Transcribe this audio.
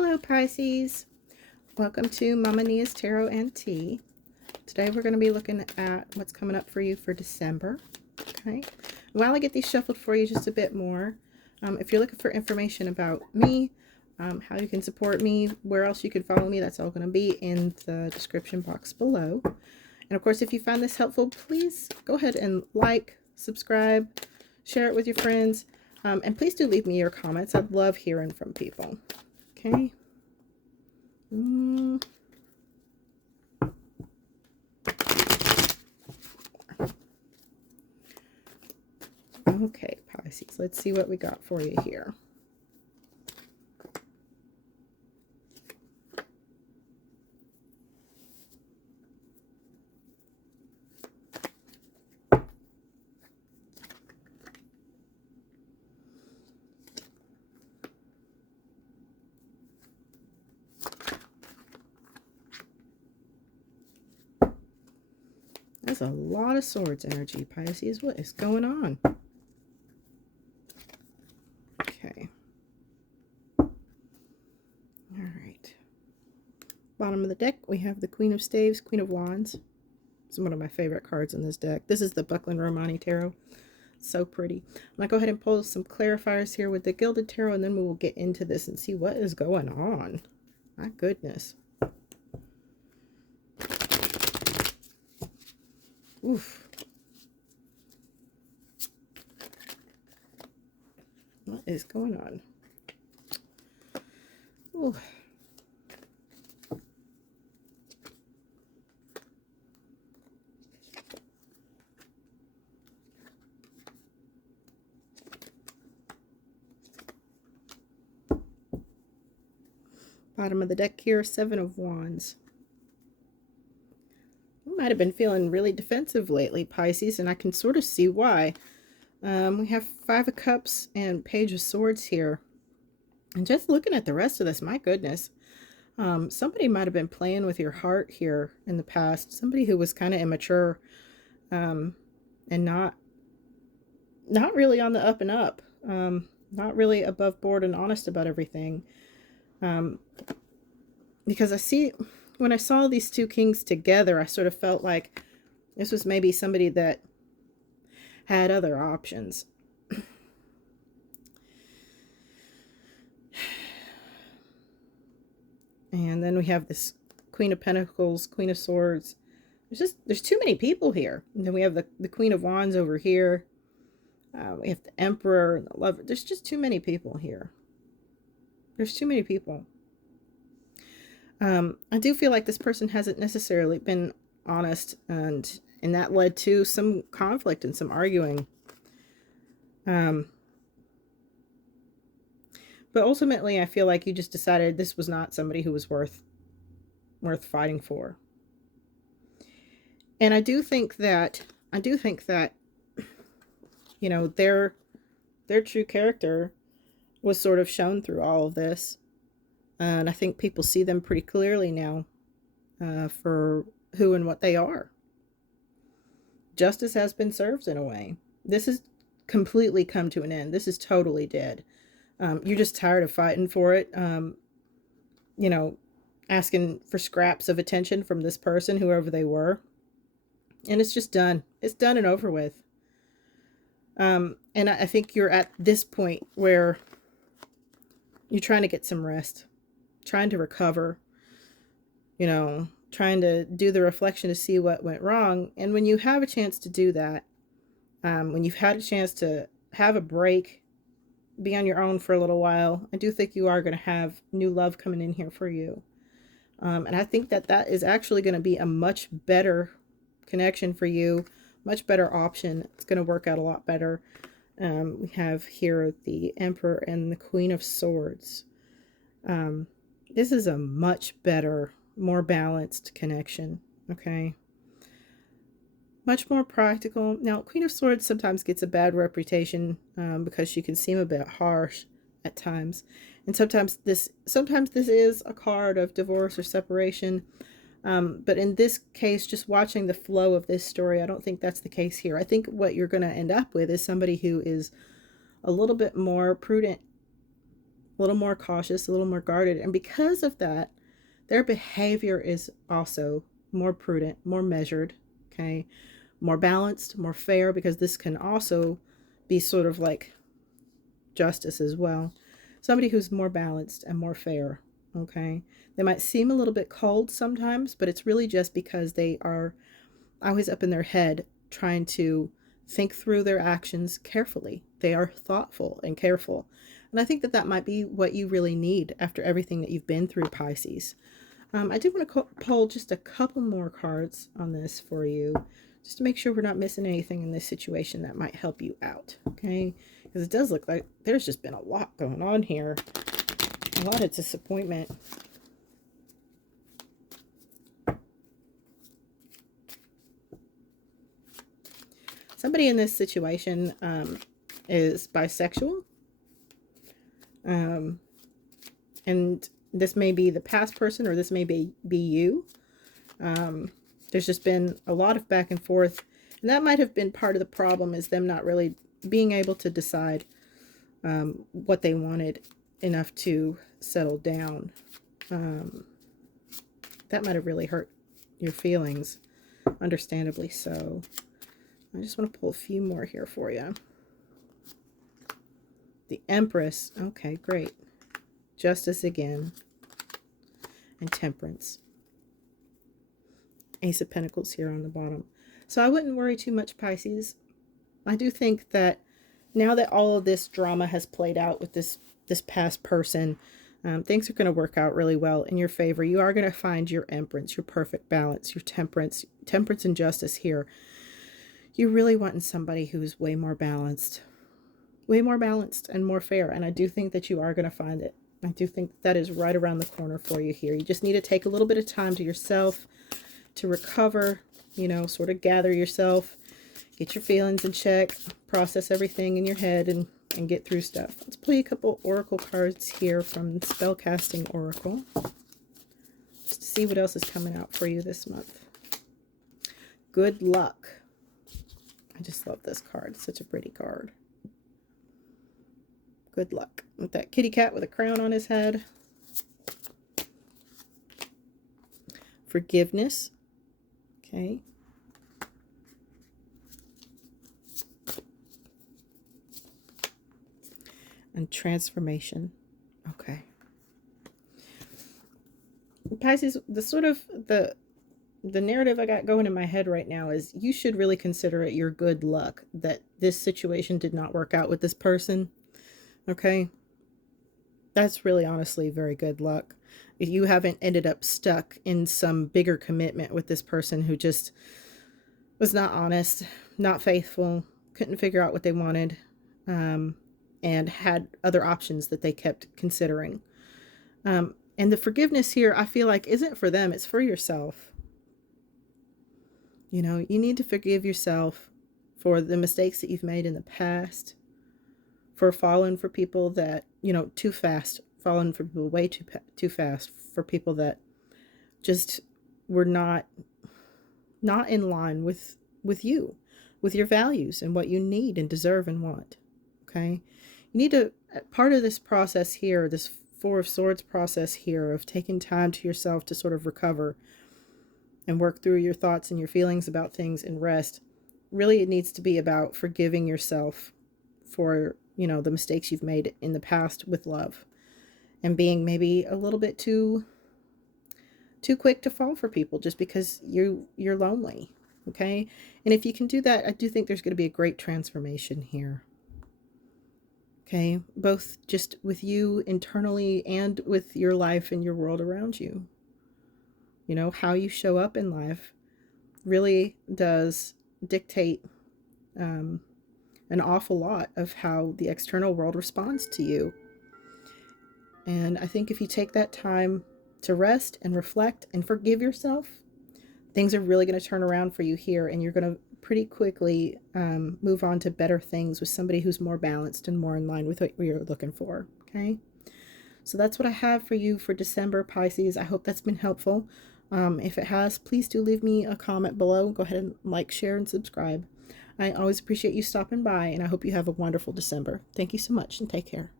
Hello Pisces, welcome to Mama Nia's Tarot and Tea. Today we're going to be looking at what's coming up for you for December. Okay, while I get these shuffled for you just a bit more, if you're looking for information about me, how you can support me, where else you can follow me, that's all going to be in the description box below. And of course, if you find this helpful, please go ahead and like, subscribe, share it with your friends, and please do leave me your comments. I love hearing from people. Okay. Okay, Pisces, let's see what we got for you here. There's a lot of swords energy, Pisces. What is going on? Okay. All right. Bottom of the deck, we have the Queen of Staves, Queen of Wands. It's one of my favorite cards in this deck. This is the Buckland Romani Tarot. So pretty. I'm going to go ahead and pull some clarifiers here with the Gilded Tarot, and then we will get into this and see what is going on. My goodness. Oof. What is going on? Ooh. Bottom of the deck here, Seven of Wands. You might have been feeling really defensive lately, Pisces, and I can sort of see why. We have Five of Cups and Page of Swords here. And just looking at the rest of this, my goodness. Somebody might have been playing with your heart here in the past. Somebody who was kind of immature and not really on the up and up. Not really above board and honest about everything. Because when I saw these two kings together, I sort of felt like this was maybe somebody that had other options. And then we have this Queen of Pentacles, Queen of Swords. There's too many people here. And then we have the Queen of Wands over here. We have the Emperor and the Lover. There's just too many people here. There's too many people. I do feel like this person hasn't necessarily been honest, and that led to some conflict and some arguing. But ultimately, I feel like you just decided this was not somebody who was worth fighting for. And I do think that you know, their true character was sort of shown through all of this. And I think people see them pretty clearly now for who and what they are. Justice has been served in a way. This has completely come to an end. This is totally dead. You're just tired of fighting for it. You know, asking for scraps of attention from this person, whoever they were. And it's just done. It's done and over with. And I think you're at this point where you're trying to get some rest. Trying to recover, you know, trying to do the reflection to see what went wrong. And when you have a chance to do that, when you've had a chance to have a break, be on your own for a little while, I do think you are going to have new love coming in here for you. And I think that is actually going to be a much better connection for you, much better option. It's going to work out a lot better. We have here the Emperor and the Queen of Swords. This is a much better, more balanced connection, okay? Much more practical. Now, Queen of Swords sometimes gets a bad reputation because she can seem a bit harsh at times. And sometimes this is a card of divorce or separation. But in this case, just watching the flow of this story, I don't think that's the case here. I think what you're going to end up with is somebody who is a little bit more prudent a little more cautious, a little more guarded. And because of that, their behavior is also more prudent, more measured, okay, more balanced, more fair, because this can also be sort of like justice as well. Somebody who's more balanced and more fair, okay? They might seem a little bit cold sometimes, but it's really just because they are always up in their head trying to think through their actions carefully. They are thoughtful and careful. And I think that that might be what you really need after everything that you've been through, Pisces. I do want to pull just a couple more cards on this for you, just to make sure we're not missing anything in this situation that might help you out, okay? Because it does look like there's just been a lot going on here, a lot of disappointment. Somebody in this situation is bisexual, and this may be the past person, or this may be you. There's just been a lot of back and forth, and that might have been part of the problem, is them not really being able to decide what they wanted enough to settle down. That might have really hurt your feelings, understandably so. I just want to pull a few more here for you. The Empress. Okay, great. Justice again. And Temperance. Ace of Pentacles here on the bottom. So I wouldn't worry too much, Pisces. I do think that now that all of this drama has played out with this past person, things are going to work out really well in your favor. You are going to find your Empress, your perfect balance, your temperance and justice here. You're really wanting somebody who's way more balanced and more fair. And I do think that you are going to find it. I do think that is right around the corner for you here. You just need to take a little bit of time to yourself to recover, you know, sort of gather yourself, get your feelings in check, process everything in your head, and get through stuff. Let's play a couple oracle cards here from Spellcasting Oracle, just to see what else is coming out for you this month. Good luck. I just love this card. It's such a pretty card. Good luck. With that kitty cat with a crown on his head. Forgiveness. Okay. And transformation. Okay. Pisces, the narrative I got going in my head right now is you should really consider it your good luck that this situation did not work out with this person. Okay? That's really honestly very good luck. If you haven't ended up stuck in some bigger commitment with this person who just was not honest, not faithful, couldn't figure out what they wanted, and had other options that they kept considering. And the forgiveness here, I feel like, isn't for them, it's for yourself. You know, you need to forgive yourself for the mistakes that you've made in the past, for falling for people that, you know, too fast, falling for people way too fast, for people that just were not in line with you, with your values and what you need and deserve and want. Okay? You need to, part of this process here, this Four of Swords process here of taking time to yourself to sort of recover and work through your thoughts and your feelings about things and rest. Really, it needs to be about forgiving yourself for, you know, the mistakes you've made in the past with love, and being maybe a little bit too quick to fall for people just because you're lonely. Okay? And if you can do that, I do think there's going to be a great transformation here. Okay? Both just with you internally and with your life and your world around you. You know, how you show up in life really does dictate an awful lot of how the external world responds to you. And I think if you take that time to rest and reflect and forgive yourself, things are really going to turn around for you here, and you're going to pretty quickly move on to better things with somebody who's more balanced and more in line with what you're looking for. Okay? So that's what I have for you for December, Pisces. I hope that's been helpful. If it has, please do leave me a comment below. Go ahead and like, share, and subscribe. I always appreciate you stopping by, and I hope you have a wonderful December. Thank you so much, and take care.